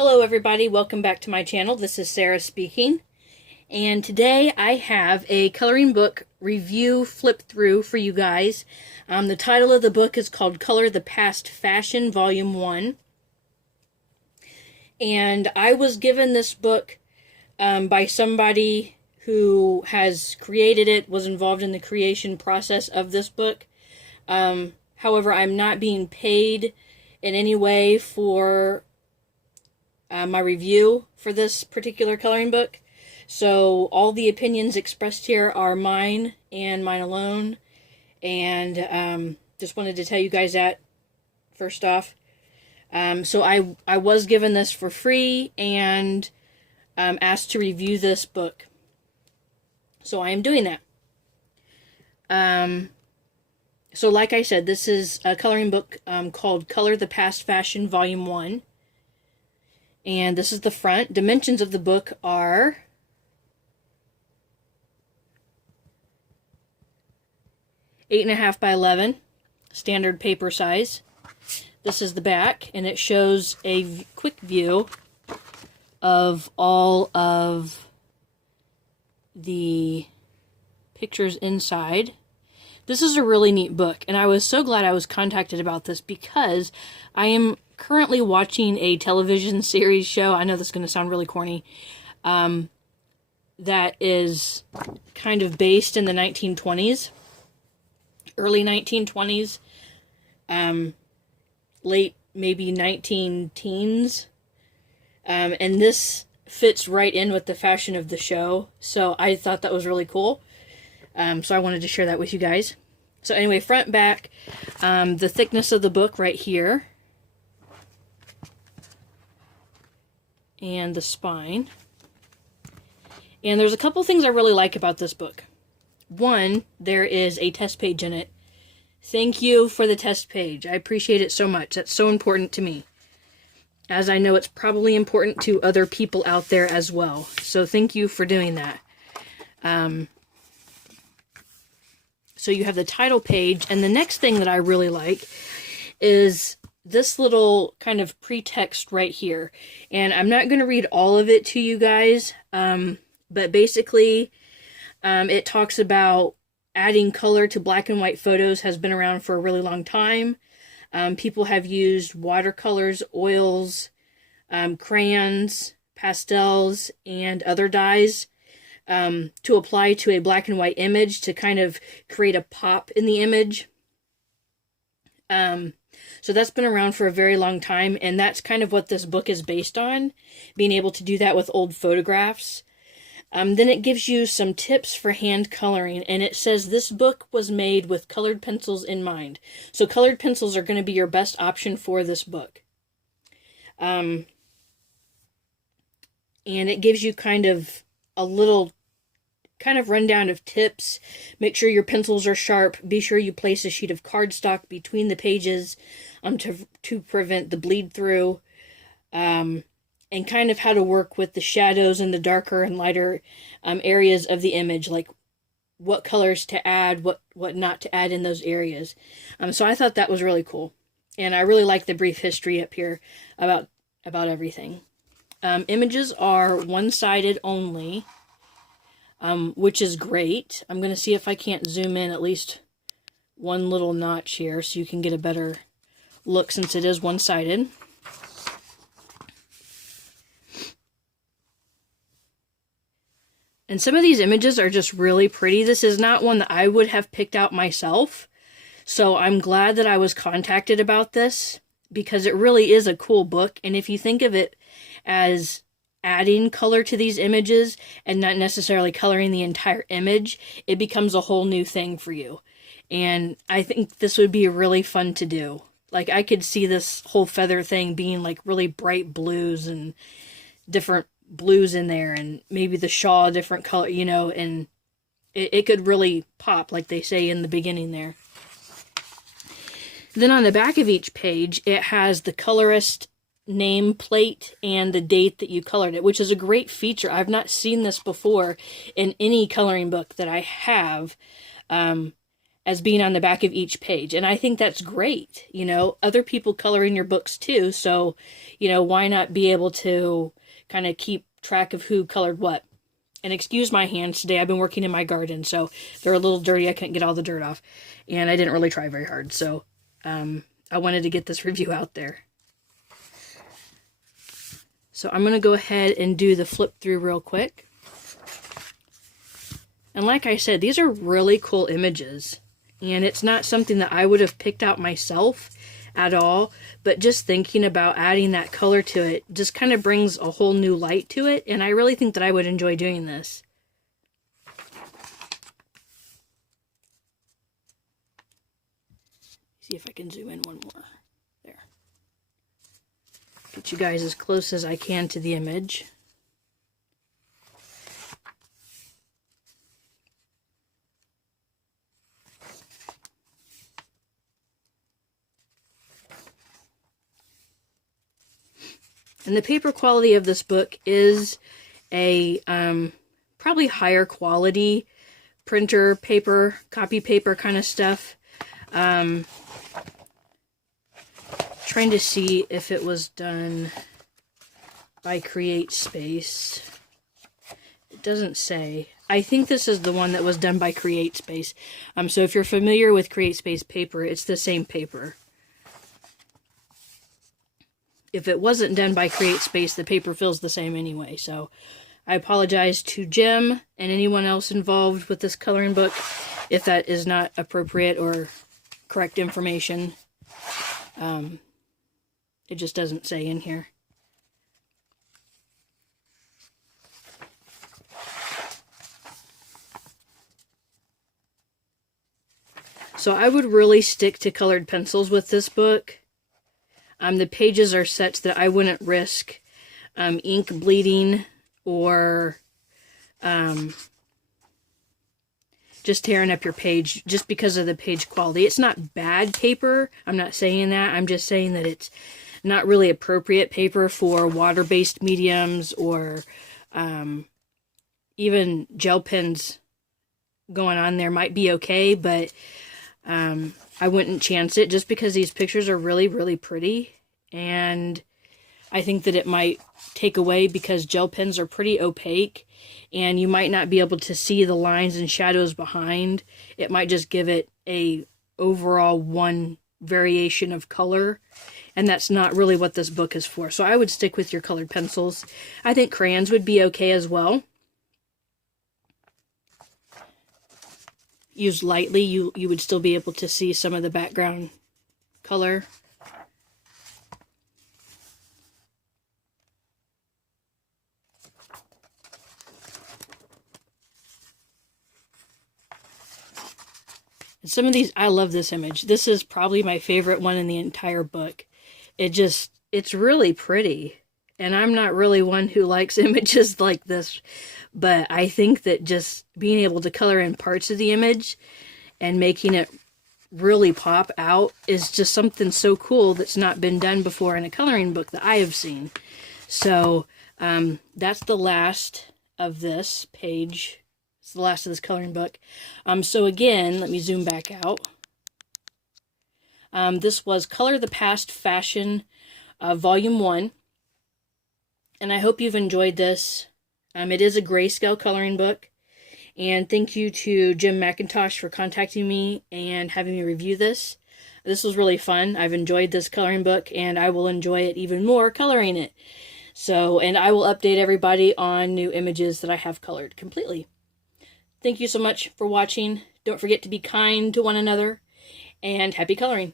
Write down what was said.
Hello everybody, welcome back to my channel. This is Sarah speaking, and today I have a coloring book review flip through for you guys. The title of the book is called Color the Past Fashion Volume 1, and I was given this book by somebody who has created it, was involved in the creation process of this book. However, I'm not being paid in any way for my review for this particular coloring book. So all the opinions expressed here are mine and mine alone. And just wanted to tell you guys that first off. So I was given this for free and asked to review this book. So I am doing that. So like I said, this is a coloring book called Color the Past Fashion Volume 1. And this is the front. Dimensions of the book are 8.5 by 11, standard paper size. This is the back, and it shows a quick view of all of the pictures inside. This is a really neat book, and I was so glad I was contacted about this because I am currently watching a television series show. I know this is going to sound really corny. That is kind of based in the 1920s, early 1920s, late maybe 19 teens. And this fits right in with the fashion of the show. So I thought that was really cool. So I wanted to share that with you guys. So anyway, front, back, the thickness of the book right here. And the spine. And there's a couple things I really like about this book. One, there is a test page in it. Thank you for the test page. I appreciate it so much. That's so important to me, as I know it's probably important to other people out there as well. So thank you for doing that. So you have the title page, and the next thing that I really like is this little kind of pretext right here. And I'm not going to read all of it to you guys, but basically it talks about adding color to black and white photos has been around for a really long time. People have used watercolors, oils, crayons, pastels, and other dyes to apply to a black and white image to kind of create a pop in the image. So that's been around for a very long time, and that's kind of what this book is based on, being able to do that with old photographs. Then it gives you some tips for hand coloring, and it says this book was made with colored pencils in mind. So colored pencils are going to be your best option for this book. And it gives you kind of a little rundown of tips. Make sure your pencils are sharp. Be sure you place a sheet of cardstock between the pages to prevent the bleed through. And kind of how to work with the shadows and the darker and lighter areas of the image, like what colors to add, what not to add in those areas. So I thought that was really cool. And I really like the brief history up here about everything. Images are one-sided only. Which is great. I'm going to see if I can't zoom in at least one little notch here so you can get a better look since it is one-sided. And some of these images are just really pretty. This is not one that I would have picked out myself. So I'm glad that I was contacted about this because it really is a cool book. And if you think of it as adding color to these images and not necessarily coloring the entire image, it becomes a whole new thing for you. And I think this would be really fun to do. Like, I could see this whole feather thing being like really bright blues and different blues in there, and maybe the shawl a different color, you know, and it could really pop, like they say in the beginning there. Then on the back of each page, it has the colorist name plate and the date that you colored it, which is a great feature. I've not seen this before in any coloring book that I have. And as being on the back of each page. And I think that's great. You know, other people color in your books too. So, you know, why not be able to kind of keep track of who colored what? And excuse my hands today. I've been working in my garden, so they're a little dirty. I couldn't get all the dirt off. And I didn't really try very hard. So I wanted to get this review out there. So I'm going to go ahead and do the flip through real quick. And like I said, these are really cool images. And it's not something that I would have picked out myself at all, but just thinking about adding that color to it just kind of brings a whole new light to it, and I really think that I would enjoy doing this. See if I can zoom in one more. There. Get you guys as close as I can to the image. And the paper quality of this book is a probably higher quality printer paper, copy paper kind of stuff. Trying to see if it was done by Create Space. It doesn't say. I think this is the one that was done by Create Space. So if you're familiar with Create Space paper, it's the same paper. If it wasn't done by Create Space, the paper feels the same anyway. So I apologize to Jim and anyone else involved with this coloring book if that is not appropriate or correct information. It just doesn't say in here. So I would really stick to colored pencils with this book. The pages are such that I wouldn't risk ink bleeding or just tearing up your page just because of the page quality. It's not bad paper. I'm not saying that. I'm just saying that it's not really appropriate paper for water-based mediums or even gel pens going on there might be okay, but I wouldn't chance it just because these pictures are really, really pretty. And I think that it might take away because gel pens are pretty opaque and you might not be able to see the lines and shadows behind. It might just give it a overall one variation of color. And that's not really what this book is for. So I would stick with your colored pencils. I think crayons would be okay as well. Used lightly, you would still be able to see some of the background color. And some of these, I love this image. This is probably my favorite one in the entire book. It's really pretty. And I'm not really one who likes images like this, but I think that just being able to color in parts of the image and making it really pop out is just something so cool that's not been done before in a coloring book that I have seen. So that's the last of this page. It's the last of this coloring book. So again, let me zoom back out. This was Color the Past Fashion Volume 1. And I hope you've enjoyed this. It is a grayscale coloring book. And thank you to Jim McIntosh for contacting me and having me review this. This was really fun. I've enjoyed this coloring book and I will enjoy it even more coloring it. So, and I will update everybody on new images that I have colored completely. Thank you so much for watching. Don't forget to be kind to one another and happy coloring.